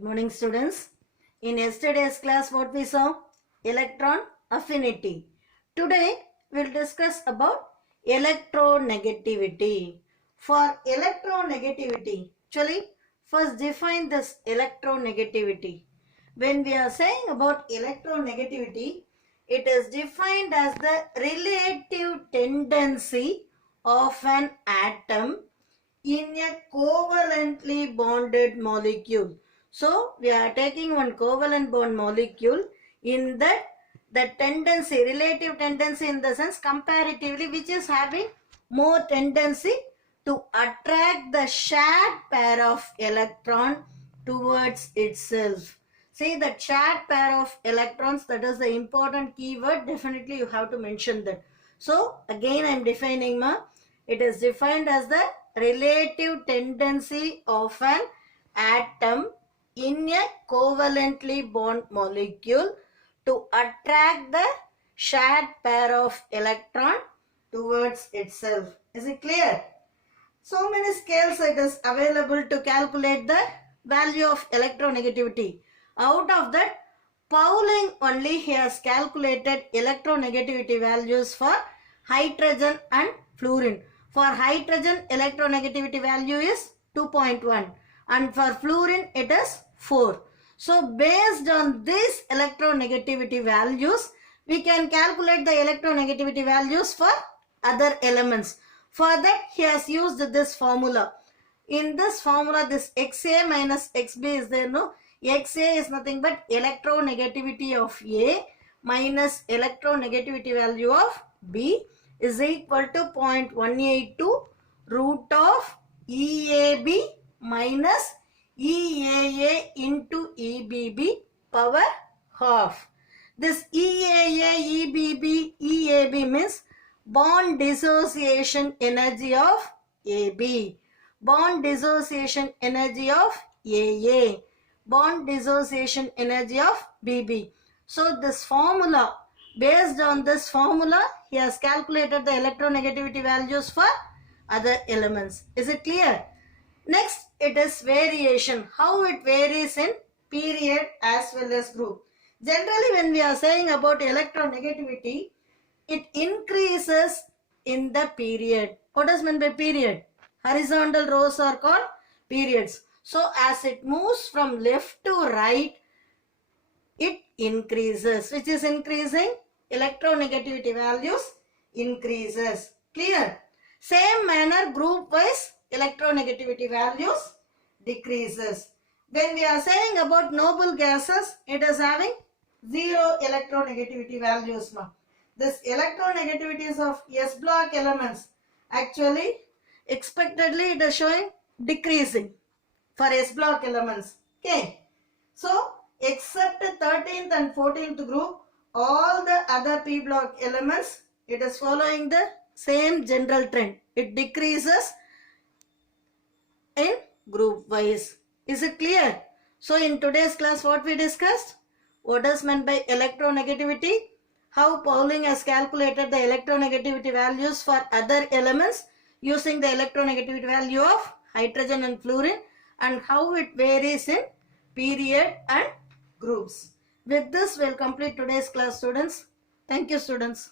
Good morning, students. In yesterday's class, what we saw? Electron affinity. Today, we'll discuss about electronegativity. For electronegativity, actually, first define this electronegativity. When we are saying about electronegativity, it is defined as the relative tendency of an atom in a covalently bonded molecule. So, we are taking one covalent bond molecule. In that, the tendency, relative tendency in the sense comparatively, which is having more tendency to attract the shared pair of electron towards itself. See, that shared pair of electrons, that is the important keyword. Definitely you have to mention that. So, again I am defining it is defined as the relative tendency of an atom in a covalently bond molecule to attract the shared pair of electron towards itself. Is it clear? So many scales it is available to calculate the value of electronegativity. Out of that, Pauling only he has calculated electronegativity values for hydrogen and fluorine. For hydrogen, electronegativity value is 2.1 and for fluorine it is 4. So based on these electronegativity values, we can calculate the electronegativity values for other elements. For that, he has used this formula. In this formula, this XA minus XB is there, no? XA is nothing but electronegativity of A minus electronegativity value of B is equal to 0.182 root of EAB minus EAA into EBB power half. This EAA, EAB means bond dissociation energy of AB, bond dissociation energy of AA, bond dissociation energy of BB. So this formula, based on this formula, he has calculated the electronegativity values for other elements. Is it clear? Next, it is variation. How it varies in period as well as group. Generally, when we are saying about electronegativity, it increases in the period. What does mean by period? Horizontal rows are called periods. So as it moves from left to right, it increases. Which is increasing? Electronegativity values increases. Clear? Same manner, group wise electronegativity values decreases. When we are saying about noble gases, it is having 0 electronegativity values now. This electronegativities of S block elements, actually expectedly it is showing decreasing for S block elements. Okay. So except 13th and 14th group, all the other P block elements, it is following the same general trend. It decreases in group wise. Is it clear? So in today's class, what we discussed? What is meant by electronegativity? How Pauling has calculated the electronegativity values for other elements using the electronegativity value of hydrogen and fluorine, and how it varies in period and groups. With this, we'll complete today's class, students. Thank you, students.